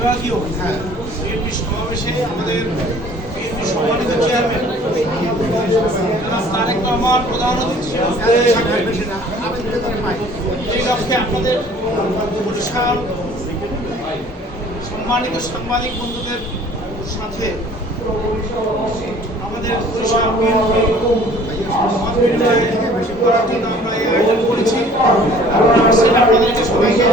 বিভাগীয় বিএনপি সমাবেশে আমাদের বিএনপি সম্মানিত চেয়ারম্যান তারেক রহমান প্রধান এই লক্ষ্যে আপনাদের বরিশাল সম্মানিত সাংবাদিক বন্ধুদের সাথে আমাদের বরিশাল বিএনপি আমরা এই আয়োজন করেছি। আপনাদেরকে সবাইকে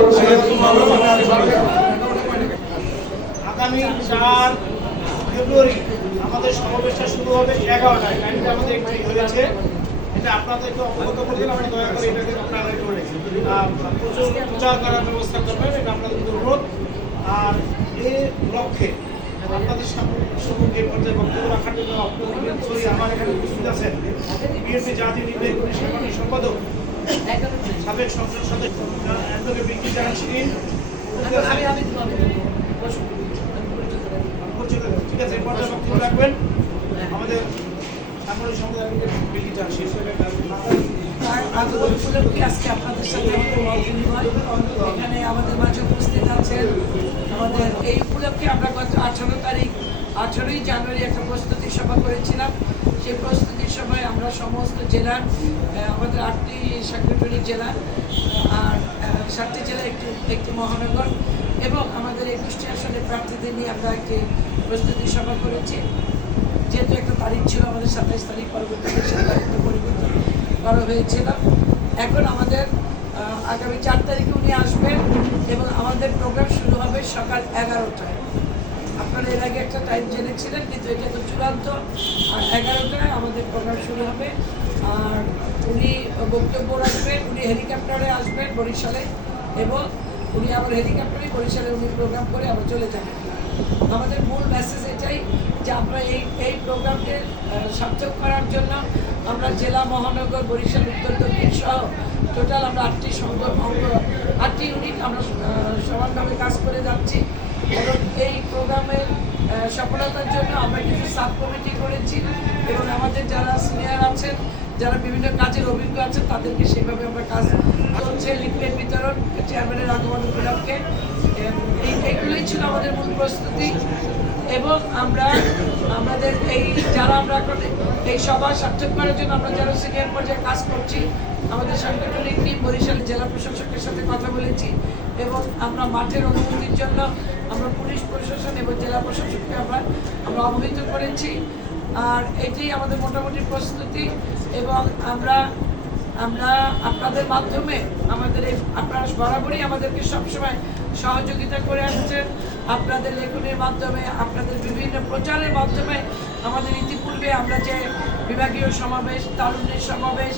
আগামী চার ফেব্রুয়ারি আমাদের সমাবেশটা শুরু হবে এগারোটায়। টাইমটা আমাদের একটু হয়েছে। এটা আপনাদেরকে অবগত করে দিলাম। আমরা দয়া করে এটাকে আপনারা একটু প্রচুর প্রচার করার ব্যবস্থা করবেন। এটা আপনাদের অনুরোধ। আর এই লক্ষ্যে আপনাদের সামনে পর্যায়ে বক্তব্য রাখার জন্য সরি, আমার এখানে উপস্থিত আছেন বিএনপি জাতীয় নির্বাহী কমিটির সাধারণ সম্পাদক, সাবেক সংসদ সদস্য অ্যাডভোকেট বিকি জাহান ঠিক আছে বক্তব্য রাখবেন আমাদের সাংবাদিক সম্প্রদায় শিরিন আজকে আপনাদের সাথে আমাদের এখানে আমাদের মাঝে উপস্থিত আছেন এই উপলক্ষে আমরা গত আঠারো তারিখ আঠারোই জানুয়ারি একটা প্রস্তুতি সভা করেছিলাম সেই প্রস্তুতি সভায় আমরা সমস্ত জেলার আমাদের আটটি সেক্রেটারি জেলা সাতটি জেলা, একটি একটি মহানগর এবং আমাদের এই একুশটি আসনে প্রার্থীদের নিয়ে আমরা একটি প্রস্তুতি সভা করেছি। যেহেতু একটা তারিখ ছিল, আমাদের সাতাইশ তারিখ পরবর্তীতে সেই তারিখটা পরিবর্তন করা হয়েছিল। এখন আমাদের আগামী চার তারিখে উনি আসবেন এবং আমাদের প্রোগ্রাম শুরু হবে সকাল এগারোটায়। আপনারা এর আগে একটা টাইম জেনেছিলেন, কিন্তু এটা তো চূড়ান্ত। আর এগারোটায় আমাদের প্রোগ্রাম শুরু হবে। আর উনি বক্তব্য রাখবেন, উনি হেলিকপ্টারে আসবেন বরিশালে। এবং উনি আবার হেলিকপ্টারে বরিশালে উনি প্রোগ্রাম করে আবার চলে যাবেন আমাদের মূল মেসেজ এটাই যে আমরা এই এই প্রোগ্রামকে সার্থক করার জন্য আমরা জেলা, মহানগর, বরিশাল, উত্তর, দক্ষিণ সহ টোটাল আমরা আটটি সংঘ অঙ্গ, আটটি ইউনিট আমরা সমানভাবে কাজ করে যাচ্ছি। এবং এই প্রোগ্রামের সফলতার জন্য আমরা কিছু সাব কমিটি করেছি এবং আমাদের যারা সিনিয়র আছেন যারা বিভিন্ন কাজের অভিজ্ঞ আছে, তাদেরকে সেভাবে আমরা কাজ চলছে লিফলেট বিতরণ, চেয়ারম্যানের আগমন উপলক্ষে। এইগুলোই ছিল আমাদের মূল প্রস্তুতি। এবং আমরা, আমাদের এই, যারা আমরা এখন এই সভা সার্থক করার জন্য আমরা যারা সিনিয়র পর্যায়ে কাজ করছি, আমাদের সাংগঠনিক টিম বরিশাল জেলা প্রশাসকের সাথে কথা বলেছি। এবং আমরা মাঠের অনুমতির জন্য আমরা পুলিশ প্রশাসন এবং জেলা প্রশাসককে আমরা আমরা অবহিত করেছি। আর এটি আমাদের মোটামুটি প্রস্তুতি এবং আমরা আমরা আপনাদের মাধ্যমে আমাদের এই, আপনারা বরাবরই আমাদেরকে সবসময় সহযোগিতা করে আসছেন। আপনাদের লেখনের মাধ্যমে, আপনাদের বিভিন্ন প্রচারের মাধ্যমে আমাদের ইতিপূর্বে আমরা যে বিভাগীয় সমাবেশ, তারুণ্যের সমাবেশ,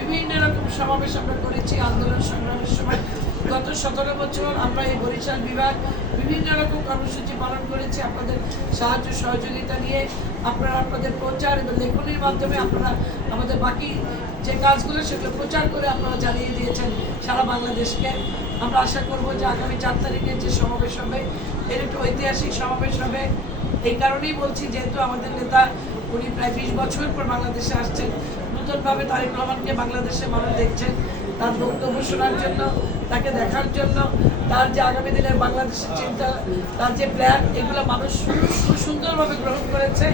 বিভিন্ন রকম সমাবেশ আমরা করেছি আন্দোলন সংগ্রামের সময়। গত সতেরো বছর আমরা এই বরিশাল বিভাগ বিভিন্ন রকম কর্মসূচি পালন করেছি। আপনাদের সাহায্য, সহযোগিতা নিয়ে আপনারা আপনাদের প্রচার এবং লেখনির মাধ্যমে আপনারা আমাদের বাকি যে কাজগুলো সেগুলো প্রচার করে আপনারা জানিয়ে দিয়েছেন সারা বাংলাদেশকে। আমরা আশা করব যে আগামী চার তারিখে যে সমাবেশ হবে, এর একটু ঐতিহাসিক সমাবেশ হবে। এই কারণেই বলছি, যেহেতু আমাদের নেতা উনি প্রায় বিশ বছর পর বাংলাদেশে আসছেন। নতুনভাবে তারেক রহমানকে বাংলাদেশে মানুষ দেখছেন। তার বক্তব্য শোনার জন্য, তাকে দেখার জন্য, তার যে আগামী দিনের বাংলাদেশের চিন্তা, তার যে প্ল্যান এগুলো মানুষ সুন্দরভাবে গ্রহণ করেছে।